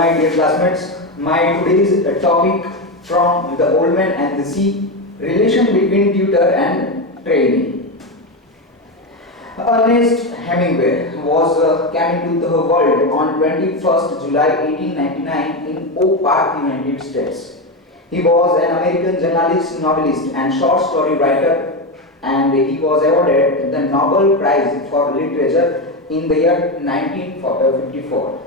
my dear classmates, my today's topic from the old man and the sea, relation between tutor and trainee. Ernest Hemingway came into the world on 21st July 1899 in Oak Park, United States. He was an American journalist, novelist, and short story writer, and he was awarded the Nobel Prize for Literature in the year 1954.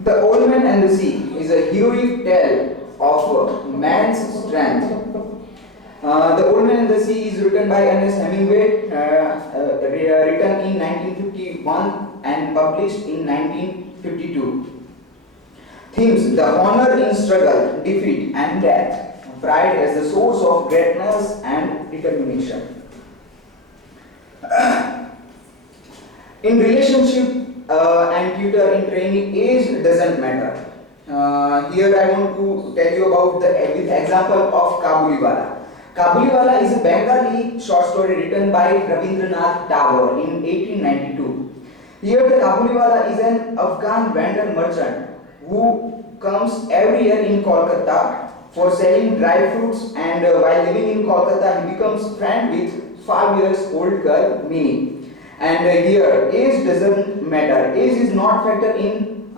The Old Man and the Sea is a heroic tale of man's strength. The Old Man and the Sea is written by Ernest Hemingway, written in 1951 and published in 1952. Themes: the honor in struggle, defeat and death, pride as the source of greatness and determination. In relationship and tutor in training, age doesn't matter. Here I want to tell you about the example of Kabuliwala. Kabuliwala is a Bengali short story written by Rabindranath Tagore in 1892. Here the Kabuliwala is an Afghan vendor merchant who comes every year in Kolkata for selling dry fruits, and while living in Kolkata he becomes friend with 5 years old girl Minnie. And here age doesn't matter. Age is not factor in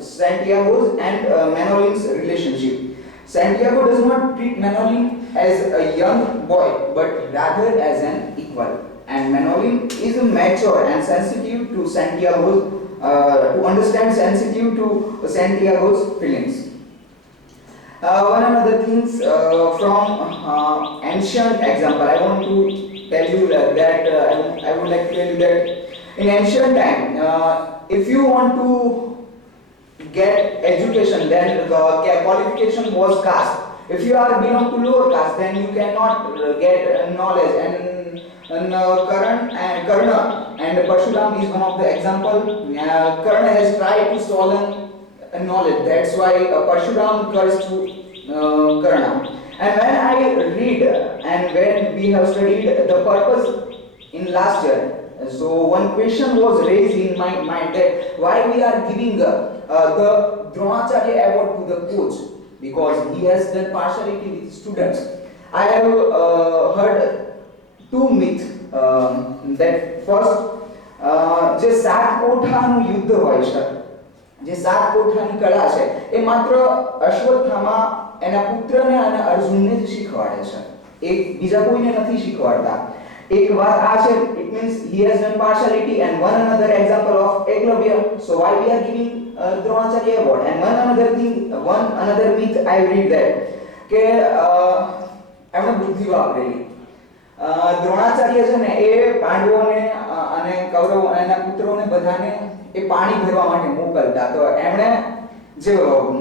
Santiago's and Manolin's relationship. Santiago does not treat Manolin as a young boy but rather as an equal. And Manolin is mature and sensitive to Santiago's to understand sensitive to Santiago's feelings. One another things from ancient example, I want to tell you that I would like to tell you that in ancient time, if you want to get education, then the qualification was caste. If you are belong to lower caste, then you cannot get knowledge. And Karna and Parshuram is one of the example. Karna has tried to stolen knowledge. That's why Parshuram cursed to Karna. And when I read and when we have studied the purpose in last year, so one question was raised in my mind that why we are giving the Dronacharya award to the coach, because he has done partiality with students. I have heard two myths. That first, જે સાત કોઠાનું યુદ્ધ હોય છે, જે સાત કોઠાની કળા છે, એ માત્ર અશ્વત્થામા એના પુત્રને અને અર્જુનને જ શીખવાડે છે. એક બીજા કોઈને નથી શીખવાડતા. એક વાત આ છે, it means he has done partiality. And one another example of Eklavya. So why we are giving Dronacharya award? And one another myth I read that કે એમણે બુદ્ધિ વાપરેલી. દ્રોણાચાર્ય છે ને એ પાંડવોને અને કૌરવ અને એના પુત્રોને બધાને એ પાણી ભરવા માટે મોકલતા. તો એમણે જે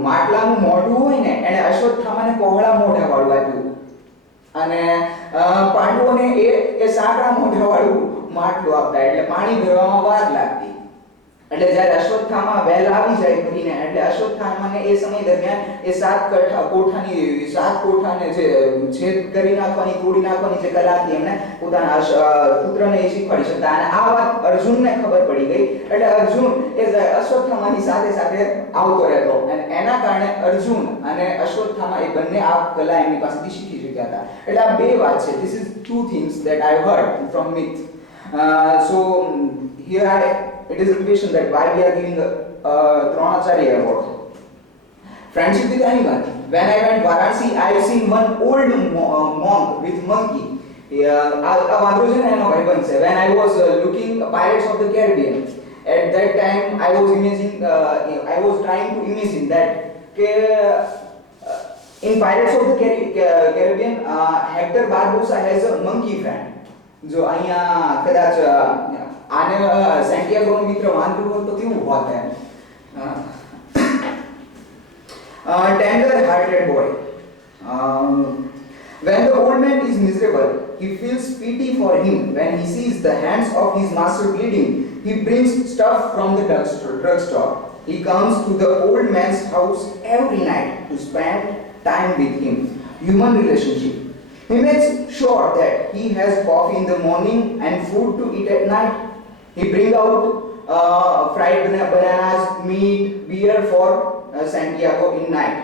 માટલાનું મોઢું હોય ને એને અશ્વત્થામાને પહોળા મોઢાવાળું આપ્યું અને પાંડવોને એ સાંકડા મોઢાવાળું માટલું આપતા, એટલે પાણી ભરવામાં વાર લાગતી. એટલે જ્યારે અશ્વત્થામા વહેલા આવી જાય ભરીને, એટલે અશ્વત્થામાને એ સમય દરમિયાન એ સાત કોઠાને જે છેદ કરી નાખવાની, તોડી નાખવાની જે કલા હતી એમણે પોતાના પુત્રને એ શીખવાડી શકતા. અને આ વાત અર્જુનને ખબર પડી ગઈ, એટલે અર્જુન એ અશ્વત્થામાની સાથે સાથે આવતો રહેતો, અને એના કારણે અર્જુન અને અશ્વત્થામા એ બંને આ કલા એમની પાસેથી શીખી શક્યા હતા. એટલે આ બે વાત છે. This is two things that I heard from myth. So here it is a question that why we are giving a Dronacharya award. Friendship with anyone. When I went Varanasi, I have seen one old monk with monkey. When I was looking Pirates of the Caribbean, at that time I was trying to imagine that in Pirates of the Caribbean, Hector Barbosa has a monkey friend. जो અહીંયા કદાચ આને સેન્ટિયાગોનો મિત્ર વાંદરું હોય તો કેવું હોત એમ. Tender hearted boy. When the old man is miserable, he feels pity for him. When he sees the hands of his master bleeding, he brings stuff from the drugstore. He comes to the old man's house every night to spend time with him. Human relationship. He makes sure that he has coffee in the morning and food to eat at night. He brings out fried bananas, meat, beer for Santiago in night.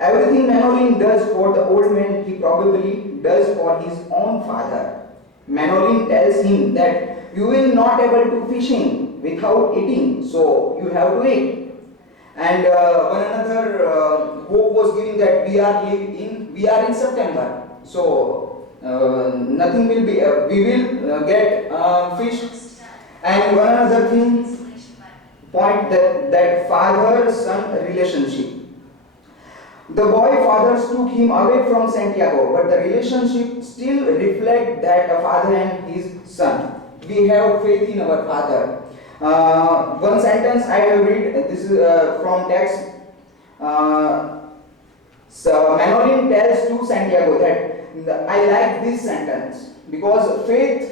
Everything Manolin does for the old man, he probably does for his own father. Manolin tells him that you will not able to fishing without eating, so you have to eat. And one another hope was giving that we are in September, so nothing will be we will get fish. And one another thing point that father son relationship. The boy fathers took him away from Santiago, but the relationship still reflect that a father and his son. We have faith in our father. One sentence I have read. This is from text. So Manolin tells to Santiago that I like this sentence because faith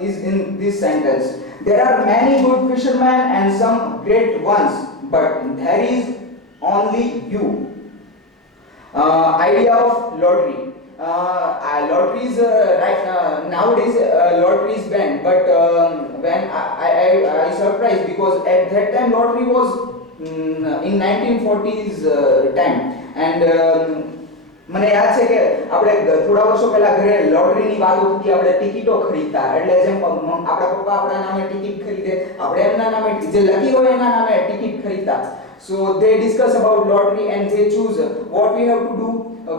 is in this sentence. There are many good fishermen and some great ones, but there is only you. Idea of lottery. Lotteries nowadays lottery is banned, but when I surprised because at that time lottery was in 1940s time and મને યાદ છે કે આપણે થોડા વર્ષો પહેલા ઘરે લોટરીની વાત હતી આપણે ટિકિટો ખરીદતા એટલે જેમ આપણા પપ્પા આપણા નામે ટિકિટ ખરીદે આપણે એમના નામે જે લકી હોય એના નામે ટિકિટ ખરીદતા so they discuss about lottery and they choose what we have to do.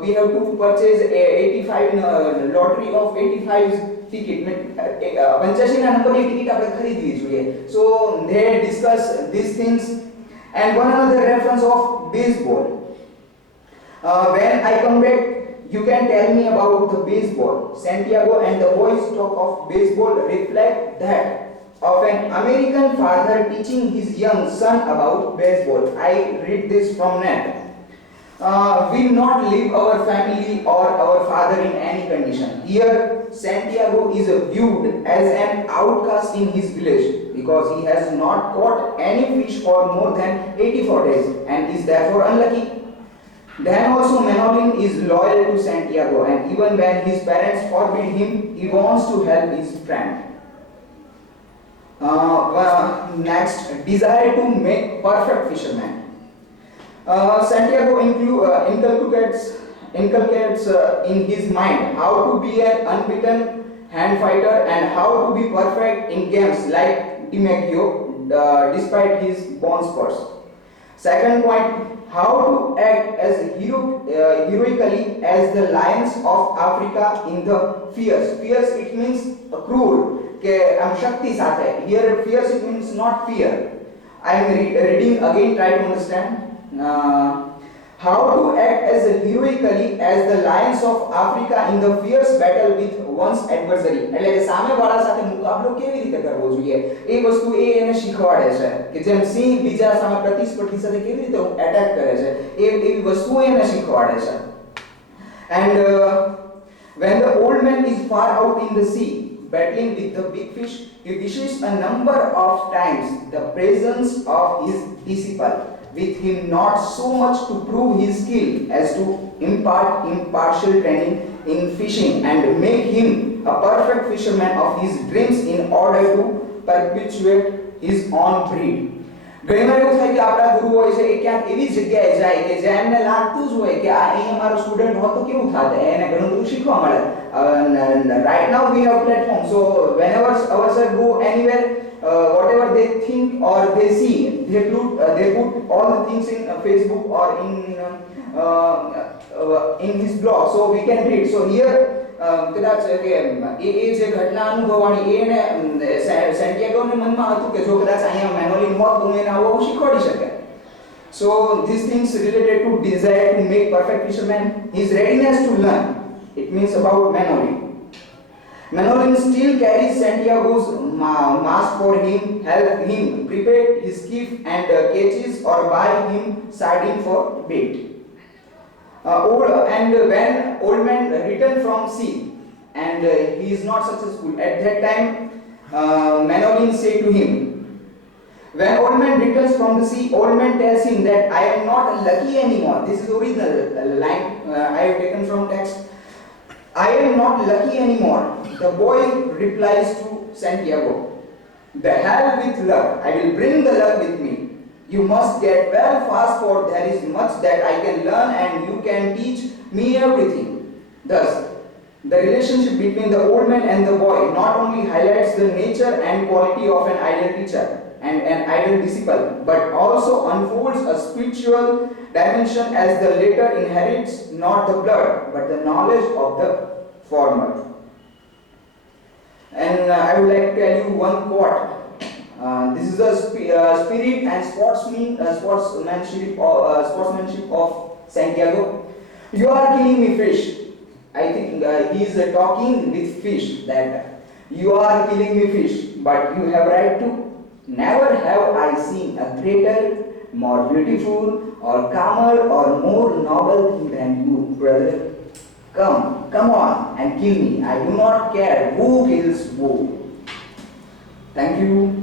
We have to purchase a 85 lottery of 85 ticket 85 ના નંબરની ટિકિટ આપણે ખરીદવી જોઈએ. So they discuss these things. And one another reference of baseball. When I come back, you can tell me about the baseball. Santiago and the boys talk of baseball reflect that of an American father teaching his young son about baseball. I read this from net. We not leave our family or our father in any condition. Here, Santiago is viewed as an outcast in his village because he has not caught any fish for more than 84 days and is therefore unlucky. Then also Manolin is loyal to Santiago and even when his parents forbid him, he wants to help his friend. Next, desire to make perfect fisherman. Santiago inculcates in his mind how to be an unbeaten hand fighter and how to be perfect in games like DiMaggio despite his bone spurs. Second point, how to act as heroically as the lions of Africa in the fierce. Fierce it means cruel. કે આમ શક્તિ સાથે. Here fierce it means not fear. I am reading again, try to understand. How to act as heroically as the lions of Africa in the fierce battle with one's adversary. એટલે કે સામેવાળા સાથે મુકાબલો કેવી રીતે કરવો જોઈએ એ વસ્તુ એ એને શીખવાડે છે કે જેમ સિંહ બીજા સામે પ્રતિસ્પર્ધી સાથે કેવી રીતે એટેક કરે છે એવી વસ્તુઓ એને શીખવાડે છે. And when the old man is far out in the sea battling with the big fish, he wishes a number of times the presence of his disciple with him, not so much to prove his skill as to impart impartial training in fishing and make him a perfect fisherman of his dreams in order to perpetuate his own breed. ઘણીવાર એવું થાય કે આપણા ગુરુ હોય છે એ ક્યાંક એવી જગ્યાએ જાય કે જ્યાં એમને લાગતું જ હોય કે આ અહીં અમારો સ્ટુડન્ટ હોત તો કેવું થાત એને ઘણું બધું શીખવા મળે. Right now we have platform, so whenever our sir go anywhere, whatever they think or they see, they put all the things in Facebook or in his blog, so we can read. So here કદાચ કે એ જે ઘટના અનુભવવાની એને સેન્ટિયાગોને મનમાં હતું કે જો કદાચ અહીંયા મેનોલિન હોત તો એને આવું શીખવાડી શકે. So these things related to desire to make perfect fisherman, his readiness to learn, it means about Manolin. Manolin still carries Santiago's mask for him, help him prepare his skiff and catches or buy him sardine for bait. And when old man returned from sea and he is not successful at that time, Manolin said to him, when old man returns from the sea, old man tells him that I am not lucky anymore. This is original line I have taken from text. I am not lucky anymore. The boy replies to Santiago, The hell with luck, I will bring the luck with me. You must get well fast, for there is much that I can learn and you can teach me everything. Thus, the relationship between the old man and the boy not only highlights the nature and quality of an ideal teacher and an ideal disciple, but also unfolds a spiritual dimension, as the latter inherits not the blood but the knowledge of the former. And I would like to tell you one quote. This is the spirit and sportsmanship of Santiago. You are killing me, fish. I think he is talking with fish, that you are killing me, fish, but you have right to. Never have I seen a greater, more beautiful, or calmer, or more noble thing than you, brother. Come on and kill me. I do not care who kills who. Thank you.